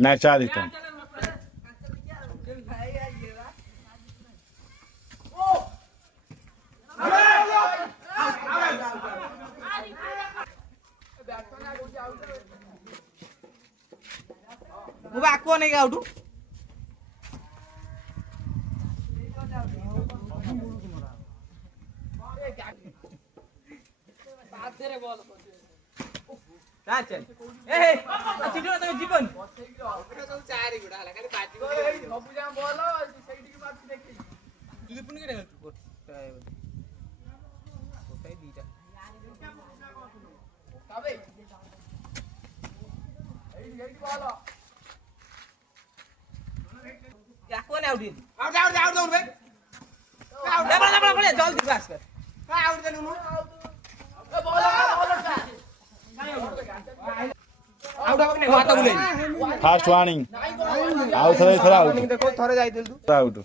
नाही चहा देतो नहीं गया उठू चल ए चिठो तो जीवन चार ही गुडा खाली बाजी बाबू जा बोलो साइड की बात देखी तुझे पुन के कोटाई दीटा काबे एडी बोलो या कौन आउट इन आउट दो बे आउट जल्दी पास कर का आउट दे नु ए बोलो आउट आउट नहीं माता बोले फास्ट वार्निंग आउट थोड़ा थोड़ा आउट देखो थोड़े जाई दिल तू आउट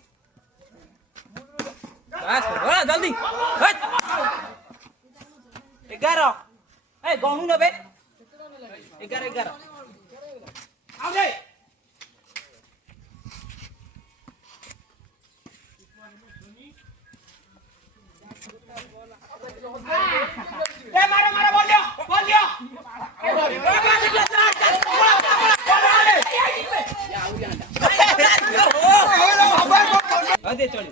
बस हो जल्दी 11 ए गणू न बे 11 आउट दे ए मारा बोल दियो अदे चल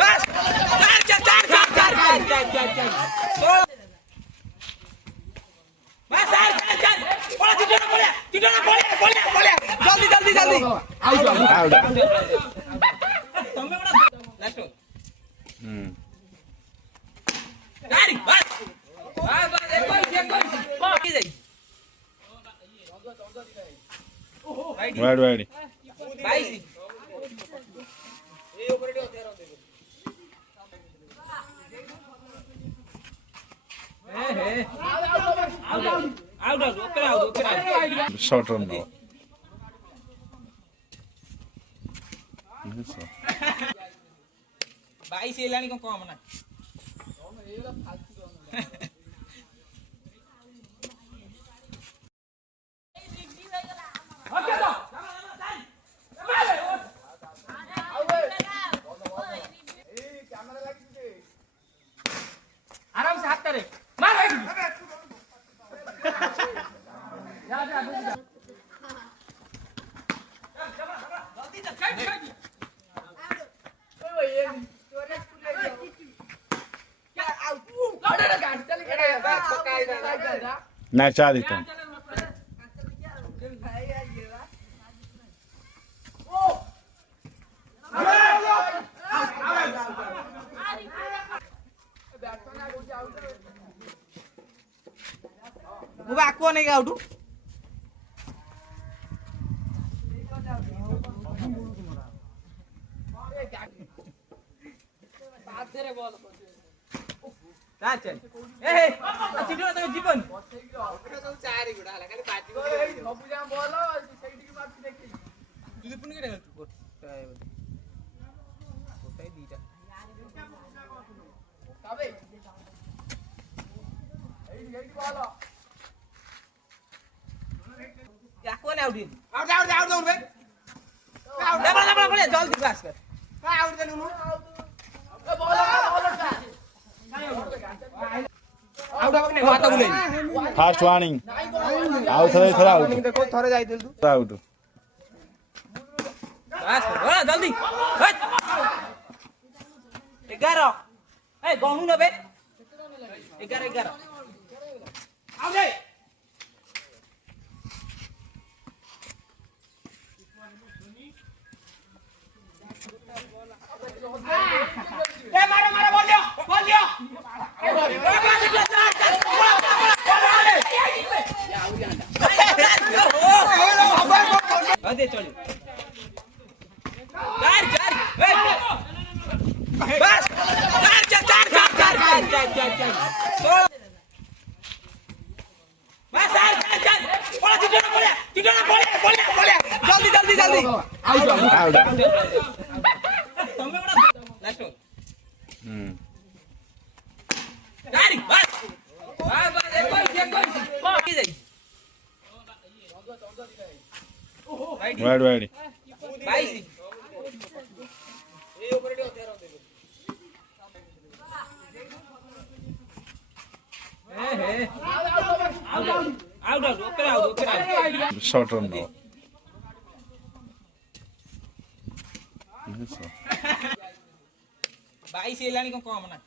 बस चार जल्दी out last wide short run no 22 हेलानी को कम ना आराम से हाथ करे मार नाही चहा देतो आको नहीं गया उठू चल ए चिठो तो जीवन चार ही गुडा खाली बाजी बाबू जा बोलो साइड की बात देखी तुझे पुन के कोटाई दीटा काबे एडी बोलो या कौन आउट इन आउट दो बे जल्दी पास कर का आउट दे नु ए बोलो आउट नहीं माता बोले फास्ट वार्निंग आउट थोड़ा आउट देखो थोड़े जाई दिल तू आउट बस हो जल्दी 11 ए गणू न बे 11 आउट दे ए मारा बोल दियो अदे चल बस चार जल्दी आउट तमे बड़ा लास्ट गाड़ी बस बस एक बाकी जाई वाइड वाइड 22 ए ऑपरेटिव हथियार दे आउट ओके शॉर्ट रन नो 22 हेलानी को कम ना